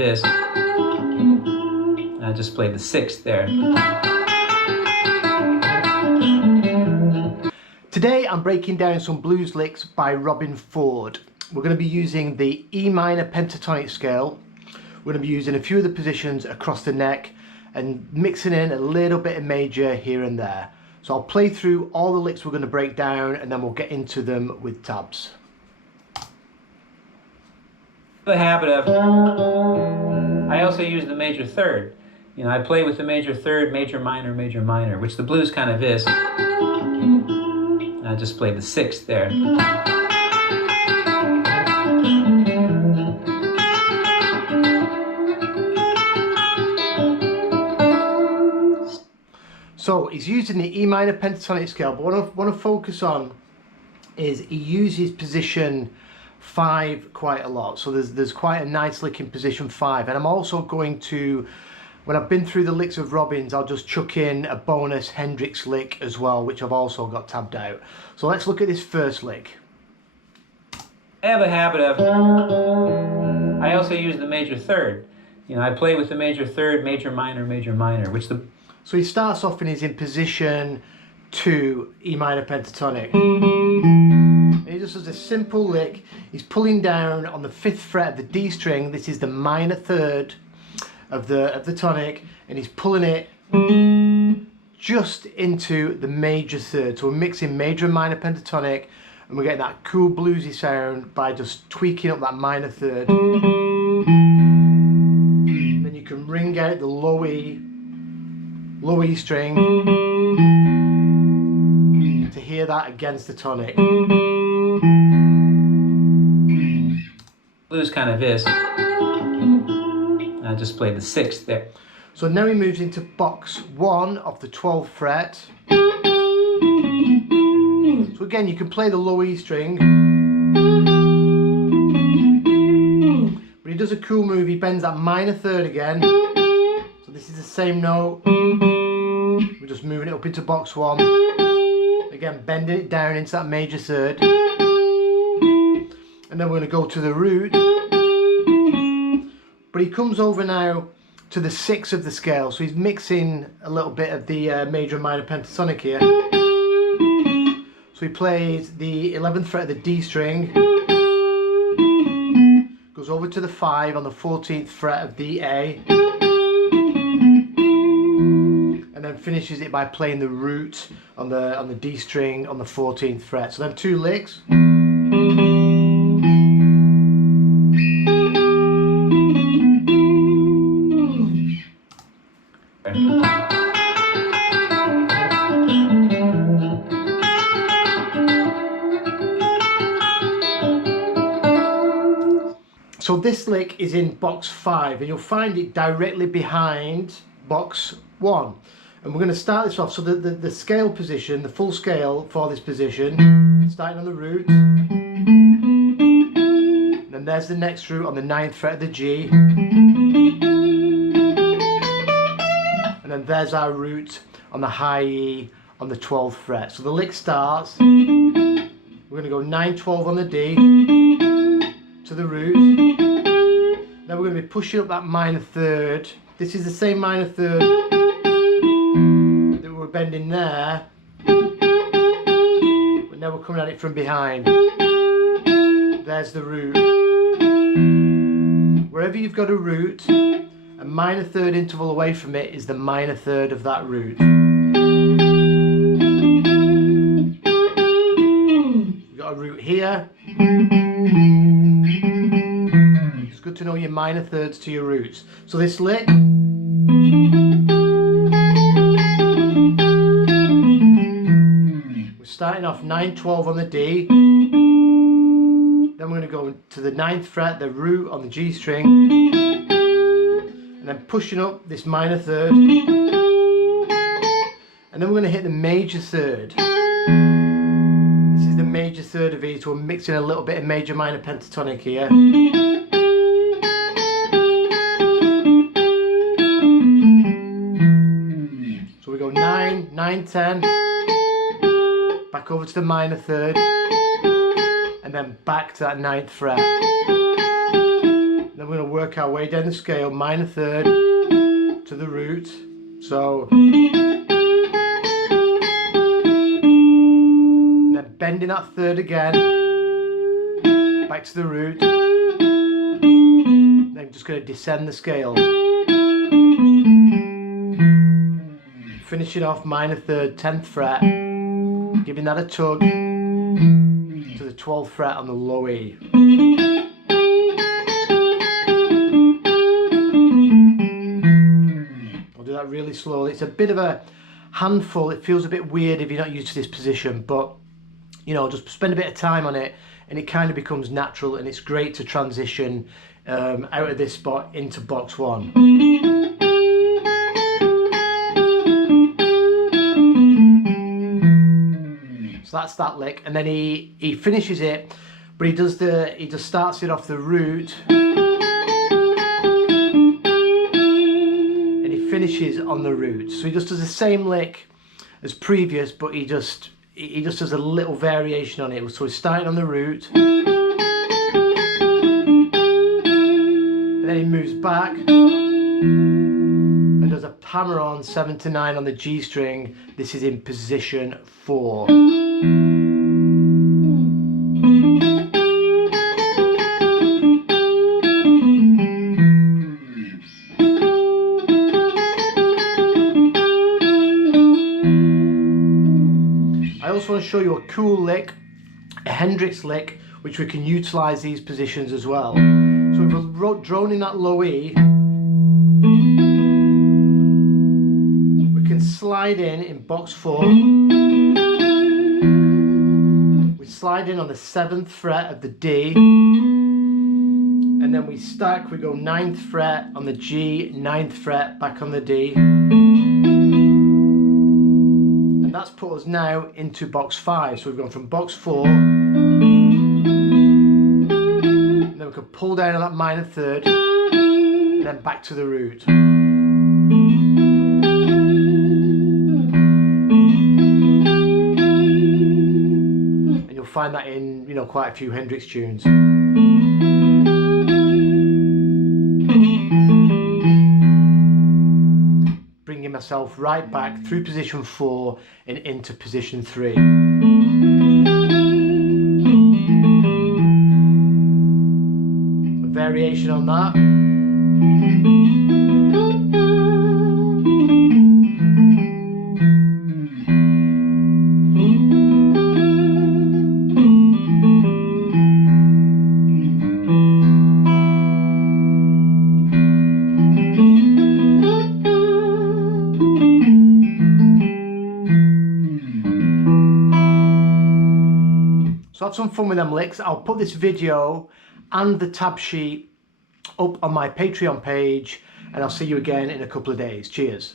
this. I just played the sixth there. Today I'm breaking down some blues licks by Robbenford. We're going to be using the E minor pentatonic scale. We're going to be using a few of the positions across the neck and mixing in a little bit of major here and there. So I'll play through all the licks we're going to break down and then we'll get into them with tabs. The habit of, I also use the major third. You know, I play with the major third, major minor, which the blues kind of is. I just played the sixth there. So he's using the E minor pentatonic scale, but what I want to focus on is he uses position 5 quite a lot. So there's quite a nice lick in position 5, and I'm also going to, when I've been through the licks of Robben's, I'll just chuck in a bonus Hendrix lick as well, which I've also got tabbed out. So let's look at this first lick. I have a habit of, I also use the major third. You know, I play with the major third, major minor, which the... So he starts off and he's in position 2, E minor pentatonic. And he just does a simple lick. He's pulling down on the 5th fret of the D string. This is the minor third of the tonic, and he's pulling it just into the major third. So we're mixing major and minor pentatonic, and we're getting that cool bluesy sound by just tweaking up that minor third. Then you can ring out the low E string to hear that against the tonic. Blues kind of is. I just played the sixth there. So now he moves into box 1 of the 12th fret. So again, you can play the low E string, but he does a cool move. He bends that minor third again. So this is the same note. We're just moving it up into box 1. Again, bending it down into that major third. And then we're going to go to the root. But he comes over now to the 6th of the scale, so he's mixing a little bit of the major and minor pentatonic here. So he plays the 11th fret of the D string, goes over to the 5 on the 14th fret of the A, and then finishes it by playing the root on the D string on the 14th fret. So then 2 licks. So this lick is in box 5, and you'll find it directly behind box 1. And we're going to start this off. So the scale position, the full scale for this position, starting on the root. And then there's the next root on the 9th fret of the G. And then there's our root on the high E on the 12th fret. So the lick starts. We're going to go 9, 12 on the D to the root. Then we're going to be pushing up that minor third. This is the same minor third that we're bending there, but now we're coming at it from behind. There's the root. Wherever you've got a root, a minor third interval away from it is the minor third of that root. You've got a root here. It's good to know your minor thirds to your roots. So this lick, we're starting off 9, 12 on the D. Then we're going to go to the 9th fret, the root on the G string, and then pushing up this minor third, and then we're going to hit the major third. This is the major third of E, so we're mixing a little bit of major minor pentatonic here. So we go 9, 9, 10, back over to the minor third, and then back to that 9th fret. Then we're we're going to work our way down the scale, minor third to the root. So, and then bending that third again, back to the root. Then I'm just going to descend the scale. Finishing off minor third, 10th fret, giving that a tug to the 12th fret on the low E. I'll do that really slowly. It's a bit of a handful. It feels a bit weird if you're not used to this position, but you know, just spend a bit of time on it and it kind of becomes natural, and it's great to transition out of this spot into box one. So that's that lick, and then he finishes it, but he just starts it off the root, and he finishes on the root. So he just does the same lick as previous, but he just does a little variation on it. So he's starting on the root, and then he moves back and does a hammer on 7 to 9 on the G string. This is in position 4. I also want to show you a cool lick, a Hendrix lick, which we can utilize these positions as well. So if we're droning that low E, we can slide in box 4. We slide in on the 7th fret of the D, and then we stack, we go 9th fret on the G, 9th fret back on the D. And that's put us now into box 5. So we've gone from box 4, and then we can pull down on that minor third, and then back to the root. And you'll find that in, you know, quite a few Hendrix tunes. Bringing myself right back through position 4 and into position 3. A variation on that. So have some fun with them licks. I'll put this video and the tab sheet up on my Patreon page, and I'll see you again in a couple of days. Cheers.